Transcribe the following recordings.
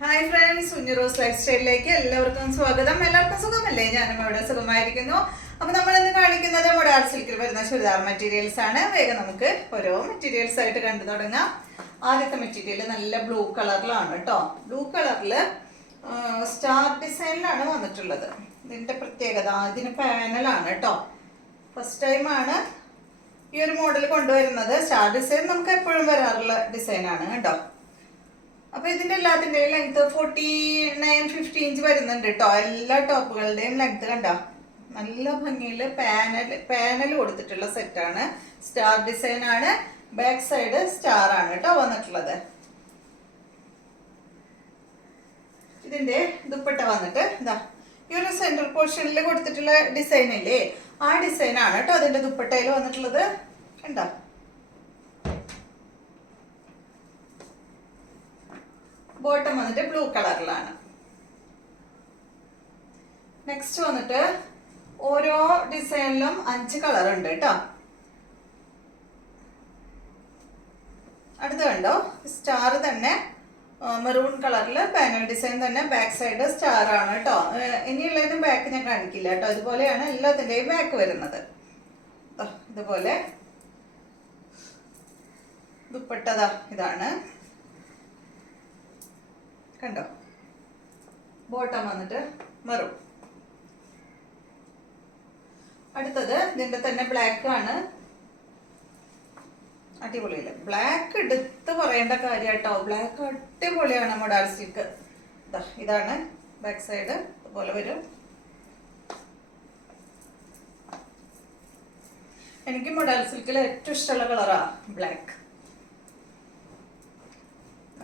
Hi friends, കുഞ്ഞുറോസ് life സ്റ്റൈലിലേക്ക് എല്ലാവർക്കും സ്വാഗതം. എല്ലാവർക്കും സുഖമല്ലേ? ഞാനും ഇവിടെ സുഖമായിരിക്കുന്നു. അപ്പൊ നമ്മൾ ഇന്ന് കാണിക്കുന്നത് മൊഡാൾ സിൽക്കിൽ വരുന്ന ചുരിദാർ മെറ്റീരിയൽസ് ആണ്. വേഗം നമുക്ക് ഓരോ മെറ്റീരിയൽസ് ആയിട്ട് കണ്ടു തുടങ്ങാം. ആദ്യത്തെ മെറ്റീരിയൽ നല്ല ബ്ലൂ കളറിലാണ് കേട്ടോ. ബ്ലൂ കളറില് സ്റ്റാർ ഡിസൈനിലാണ് വന്നിട്ടുള്ളത്. ഇതിന്റെ പ്രത്യേകത ഇതിന് പാനലാണ് കേട്ടോ. ഫസ്റ്റ് ടൈമാണ് ഈ ഒരു മോഡൽ കൊണ്ടുവരുന്നത്. സ്റ്റാർ ഡിസൈൻ നമുക്ക് എപ്പോഴും വരാറുള്ള ഡിസൈനാണ് കേട്ടോ. അപ്പൊ ഇതിന്റെ എല്ലാത്തിന്റെയും ലെങ്ത് 49-50 ഇഞ്ച് വരുന്നുണ്ട് കേട്ടോ. എല്ലാ ടോപ്പുകളുടെയും ലെങ്ത് കണ്ടോ, നല്ല ഭംഗിയില് പാനൽ കൊടുത്തിട്ടുള്ള സെറ്റാണ്. സ്റ്റാർ ഡിസൈൻ ആണ്. ബാക്ക് സൈഡ് സ്റ്റാർ ആണ് കേട്ടോ വന്നിട്ടുള്ളത്. ഇതിന്റെ ദുപ്പട്ട വന്നിട്ട് ഇതാ ഈ ഒരു സെൻട്രൽ പോർഷനിൽ കൊടുത്തിട്ടുള്ള ഡിസൈൻ ഇല്ലേ, ആ ഡിസൈൻ ആണ് കേട്ടോ അതിന്റെ ദുപ്പട്ടയിൽ വന്നിട്ടുള്ളത്. കണ്ടോ, ബോട്ടം വന്നിട്ട് ബ്ലൂ കളറിലാണ്. നെക്സ്റ്റ് വന്നിട്ട് ഓരോ ഡിസൈനിലും 5 കളർ ഉണ്ട് കേട്ടോ. അടുത്ത് കണ്ടോ, സ്റ്റാർ തന്നെ മെറൂൺ കളറിൽ പാനൽ ഡിസൈൻ തന്നെ. ബാക്ക് സൈഡ് സ്റ്റാർ ആണ് കേട്ടോ. ഇനിയുള്ളതിനും ബാക്ക് ഞാൻ കാണിക്കില്ല കേട്ടോ. ഇതുപോലെയാണ് എല്ലാത്തിൻ്റെയും ബാക്ക് വരുന്നത്. ഇതുപോലെ ദുപ്പട്ടതാ ഇതാണ് കണ്ടോ. ബോട്ടം വന്നിട്ട് മെറൂൺ. അടുത്തത് ഇതിന്റെ തന്നെ ബ്ലാക്ക് ആണ്. അടിപൊളിയല്ലേ? ബ്ലാക്ക് എടുത്ത് പറയേണ്ട കാര്യം കേട്ടോ. ബ്ലാക്ക് അടിപൊളിയാണ് മൊഡാൾ സിൽക്ക്. ഇതാണ് ബാക്ക് സൈഡ്, ഇതുപോലെ വരും. എനിക്ക് മൊഡാൾ സിൽക്കിൽ ഏറ്റവും ഇഷ്ടമുള്ള കളറാ ബ്ലാക്ക്.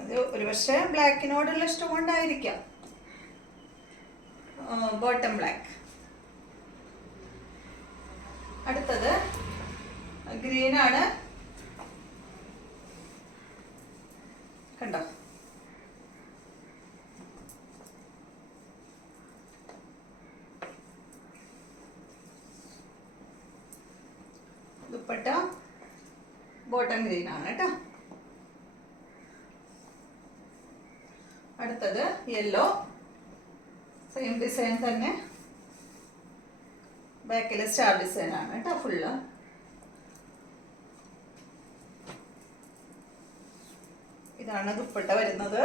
അത് ഒരു പക്ഷേ ബ്ലാക്കിനോടുള്ള ഇഷ്ടം കൊണ്ടായിരിക്കാം. Bottom black. അടുത്തത് ഗ്രീൻ ആണ് കണ്ടോ. ദുപ്പട്ട ബോട്ടം ഗ്രീൻ ആണ് കേട്ടോ. അടുത്തത് യെല്ലോ, സെയിം ഡിസൈൻ തന്നെ. ബാക്കില് സ്റ്റാർ ഡിസൈൻ ആണ് കേട്ടോ ഫുള്ള്. ഇതാണ് ദുപ്പട്ട വരുന്നത്.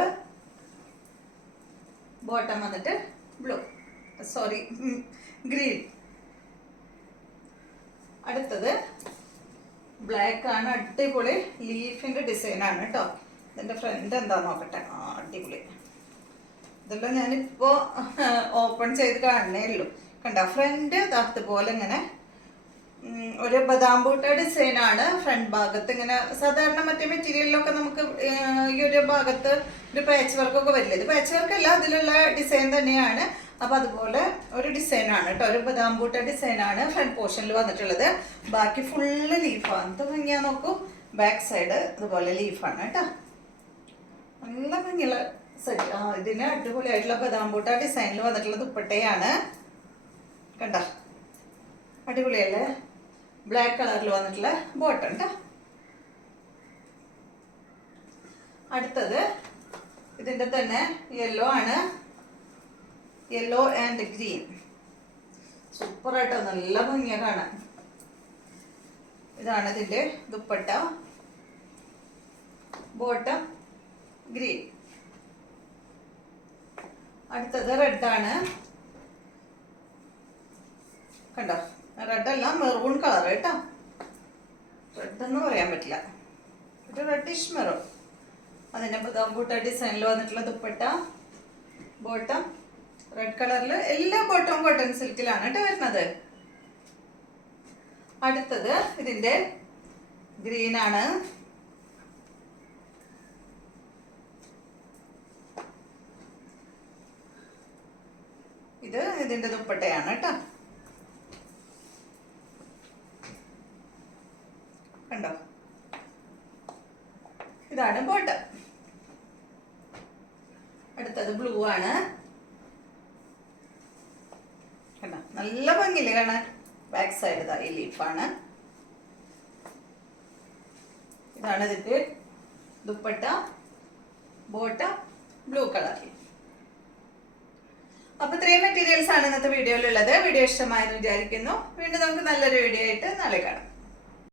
ബോട്ടം വന്നിട്ട് ബ്ലൂ, സോറി ഗ്രീൻ. അടുത്തത് ബ്ലാക്ക് ആണ്. അടിപൊളി ലീഫിന്റെ ഡിസൈൻ ആണ് കേട്ടോ. ഇതിന്റെ ഫ്രണ്ട് എന്താ നോക്കട്ടെ. അടിപൊളി. ഇതെല്ലാം ഞാനിപ്പോ ഓപ്പൺ ചെയ്ത് കാണണേ ഉള്ളൂ. കണ്ട ഫ്രണ്ട് അതുപോലെ ഇങ്ങനെ ഒരു ബദാം ബൂട്ട ഡിസൈൻ ആണ്. ഫ്രണ്ട് ഭാഗത്ത് ഇങ്ങനെ സാധാരണ മറ്റേ മെറ്റീരിയലിലൊക്കെ നമുക്ക് ഈ ഒരു ഭാഗത്ത് ഒരു പാച്ച് വർക്കൊക്കെ വരില്ല. ഇത് പാച്ച് വർക്ക് അല്ല, അതിലുള്ള ഡിസൈൻ തന്നെയാണ്. അപ്പൊ അതുപോലെ ഒരു ഡിസൈൻ ആണ് കേട്ടോ. ഒരു ബദാം ബൂട്ട ഡിസൈൻ ആണ് ഫ്രണ്ട് പോർഷനിൽ വന്നിട്ടുള്ളത്. ബാക്കി ഫുള്ള് ലീഫാണ്. എന്ത് ഭംഗിയാ നോക്കൂ. ബാക്ക് സൈഡ് അതുപോലെ ലീഫാണ് കേട്ടോ. നല്ല ഭംഗിയുള്ള സെറ്റ്. ഇതിന് അടിപൊളിയായിട്ടുള്ള ബദാം ബൂട്ട ഡിസൈനിൽ വന്നിട്ടുള്ള ദുപ്പട്ടയാണ് കണ്ട. അടിപൊളിയല്ലേ? ബ്ലാക്ക് കളറിൽ വന്നിട്ടുള്ള ബോട്ടം കേട്ടോ. അടുത്തത് ഇതിന്റെ തന്നെ യെല്ലോ ആണ്. Yellow and green. സൂപ്പർ ആയിട്ടോ, നല്ല ഭംഗിയാ കാണാൻ. ഇതാണ് ഇതിന്റെ ദുപ്പട്ട. Bottom green. അടുത്തത് റെഡ് ആണ് കണ്ടോ. റെഡ് അല്ല, മെറൂൺ കളർ കേട്ടോ. റെഡ് എന്ന് പറയാൻ പറ്റില്ല, ഒരു റെഡിഷ് മെറൂൺ. അതിന്റെ ബൂട്ട ഡിസൈനിൽ വന്നിട്ടുള്ള ദുപ്പട്ട. ബോട്ടം റെഡ് കളറിൽ. എല്ലാ ബോട്ടവും കോട്ടൺ സിൽക്കിലാണ് കേട്ടോ വരുന്നത്. അടുത്തത് ഇതിന്റെ ഗ്രീൻ ആണ്. ഇത് ഇതിന്റെ ദുപ്പട്ടയാണ് കേട്ടോ. കണ്ടോ, ഇതാണ് ബോട്ടം. അടുത്തത് ബ്ലൂ ആണ് കണ്ടോ. നല്ല ഭംഗിയില്ലേ കാണാൻ. ബാക്ക് സൈഡ് ഇതാ ഈ ലീഫാണ്. ഇതാണ് ഇതിന്റെ ദുപ്പട്ട, ബോട്ടം ബ്ലൂ കളറിൽ. അപ്പൊ ഇത്രയും മെറ്റീരിയൽസ് ആണ് ഇന്നത്തെ വീഡിയോയിലുള്ളത്. വീഡിയോ ഇഷ്ടമായെന്ന് വിചാരിക്കുന്നു. വീണ്ടും നമുക്ക് നല്ലൊരു വീഡിയോ ആയിട്ട് നാളെ കാണാം.